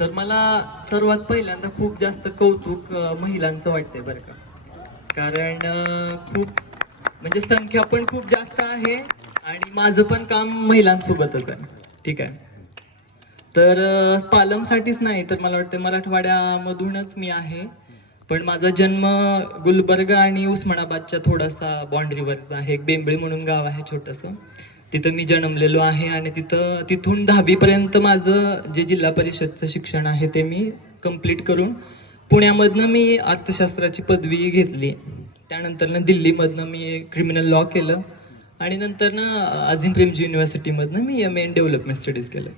तर मला सर्वात पहिल्यांदा खूप जास्त कौतुक महिलांचं वाटतंय बरं का. कारण खूप म्हणजे संख्या पण खूप जास्त आहे आणि माझं पण काम महिलांसोबतच आहे. ठीक आहे. तर पालमसाठीच नाही तर मला वाटतं मराठवाड्यामधूनच मी आहे. पण माझा जन्म गुलबर्गा आणि उस्मानाबादच्या थोडासा बाँड्रीवरचा आहे. एक बेंबळी म्हणून गाव आहे छोटंसं. तिथं मी जन्मलेलो आहे आणि तिथून 10वी पर्यंत माझं जे जिल्हा परिषदचं शिक्षण आहे ते मी कंप्लीट करून पुण्यामधनं मी अर्थशास्त्राची पदवी घेतली. त्यानंतर दिल्लीमधनं मी क्रिमिनल लॉ केलं आणि नंतर अजिम प्रेमजी युनिव्हर्सिटीमधनं मी MA इन डेव्हलपमेंट स्टडीज केलं.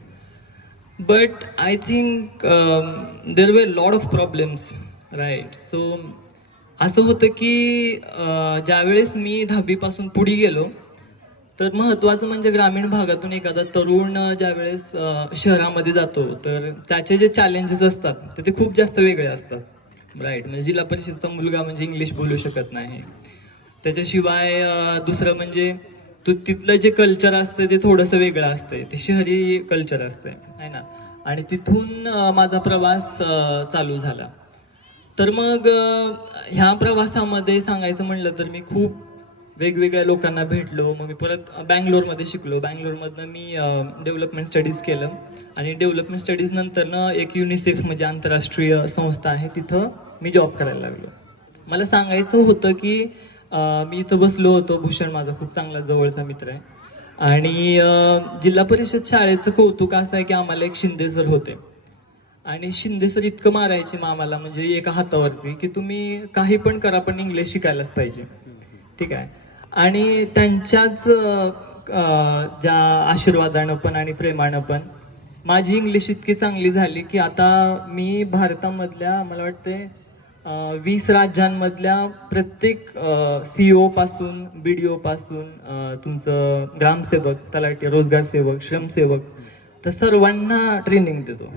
But I think there were a lot of problems, right? So असं होतं की ज्यावेळेस मी 10वी पासून पुढे गेलो तर महत्त्वाचं म्हणजे ग्रामीण भागातून एखादा तरुण ज्यावेळेस शहरामध्ये जातो तर त्याचे जे चॅलेंजेस असतात ते खूप जास्त वेगळे असतात, राईट? म्हणजे जिल्हा परिषदचा मुलगा म्हणजे इंग्लिश बोलू शकत नाही. त्याच्याशिवाय दुसरं म्हणजे तिथलं जे कल्चर असतं ते थोडंसं वेगळं असतंय, ते शहरी कल्चर असतंय आहे ना. आणि तिथून माझा प्रवास चालू झाला. तर मग ह्या प्रवासामध्ये सांगायचं म्हणलं तर मी खूप वेगवेगळ्या लोकांना भेटलो. मग मी परत बँगलोरमध्ये शिकलो. बँगलोरमधनं मी डेव्हलपमेंट स्टडीज केलं आणि डेव्हलपमेंट स्टडीज नंतरनं एक युनिसेफ म्हणजे आंतरराष्ट्रीय संस्था आहे तिथं मी जॉब करायला लागलो. मला सांगायचं होतं की मी इथं बसलो होतो. भूषण माझा खूप चांगला जवळचा मित्र आहे आणि जिल्हा परिषद शाळेचं कौतुक असं आहे की आम्हाला एक शिंदे सर होते आणि शिंदे सर इतकं मारायचे आम्हाला म्हणजे एका हातावरती की तुम्ही काही पण करा पण इंग्लिश शिकायलाच पाहिजे. ठीक आहे. आणि त्यांच्याच ज्या आशीर्वादानं पण आणि प्रेमानं पण माझी इंग्लिश इतकी चांगली झाली की आता मी भारतामधल्या मला वाटते 20 राज्यांमधल्या प्रत्येक CEO पासून BDO पासून तुमचं ग्रामसेवक, तलाठी, रोजगार सेवक, श्रमसेवक तर सर्वांना ट्रेनिंग देतो.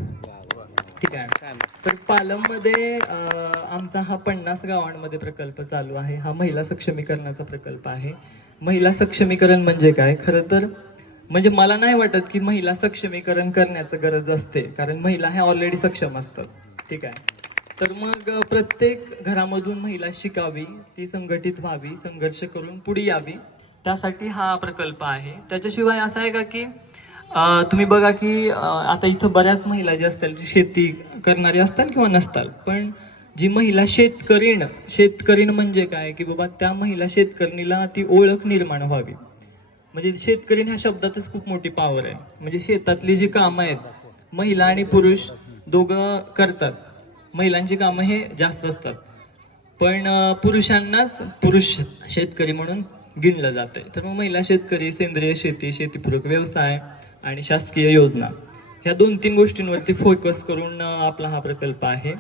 ठीक आहे. तर पालममध्ये आमचा हा 50 गावांमध्ये प्रकल्प चालू आहे. हा महिला सक्षमीकरणाचा प्रकल्प आहे. महिला सक्षमीकरण म्हणजे काय? खरं तर म्हणजे मला नाही वाटत की महिला सक्षमीकरण करण्याचं गरज असते, कारण महिला ह्या ऑलरेडी सक्षम असतात. ठीक आहे. तर मग प्रत्येक घरामधून महिला शिकावी, ती संघटित व्हावी, संघर्ष करून पुढे यावी, त्यासाठी हा प्रकल्प आहे. त्याच्याशिवाय असं आहे का की तुम्ही बघा की आता इथं बऱ्याच महिला ज्या असतील जी शेती करणारी असतात किंवा नसतात, पण जी महिला शेतकरीण म्हणजे काय की बाबा त्या महिला शेतकरीला ती ओळख निर्माण व्हावी. म्हणजे शेतकरीण ह्या शब्दातच खूप मोठी पॉवर आहे. म्हणजे शेतातली जी कामं आहेत महिला आणि पुरुष दोघं करतात. महिलांची कामं हे जास्त असतात पण पुरुषांनाच पुरुष शेतकरी म्हणून गिणलं जातंय. तर मग महिला शेतकरी, सेंद्रिय शेती, शेतीपूरक व्यवसाय आणि शासकीय योजना ह्या 2-3 गोष्टींवरती फोकस करून आपला हा प्रकल्प आहे.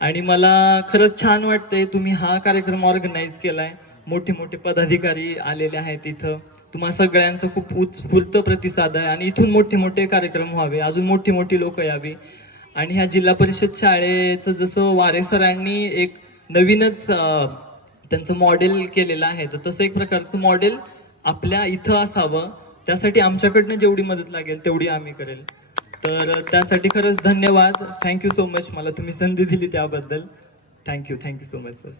आणि मला खरंच छान वाटतंय तुम्ही हा कार्यक्रम ऑर्गनाईज केलाय. मोठे मोठे पदाधिकारी आलेले आहेत इथं. तुम्हा सगळ्यांचा खूप उत्स्फूर्त प्रतिसाद आहे आणि इथून मोठे मोठे कार्यक्रम व्हावे, अजून मोठी मोठी लोक यावी. आणि ह्या जिल्हा परिषद शाळेचं जसं वारे सरांनी एक नवीनच त्यांचं मॉडेल केलेलं आहे, तर तसं एक प्रकारचं मॉडेल आपल्या इथं असावं, त्यासाठी आमच्याकडनं जेवढी मदत लागेल तेवढी आम्ही करेल. तर त्यासाठी खरंच धन्यवाद. Thank you so much. मला तुम्ही संधी दिली त्याबद्दल थँक्यू सो मच सर.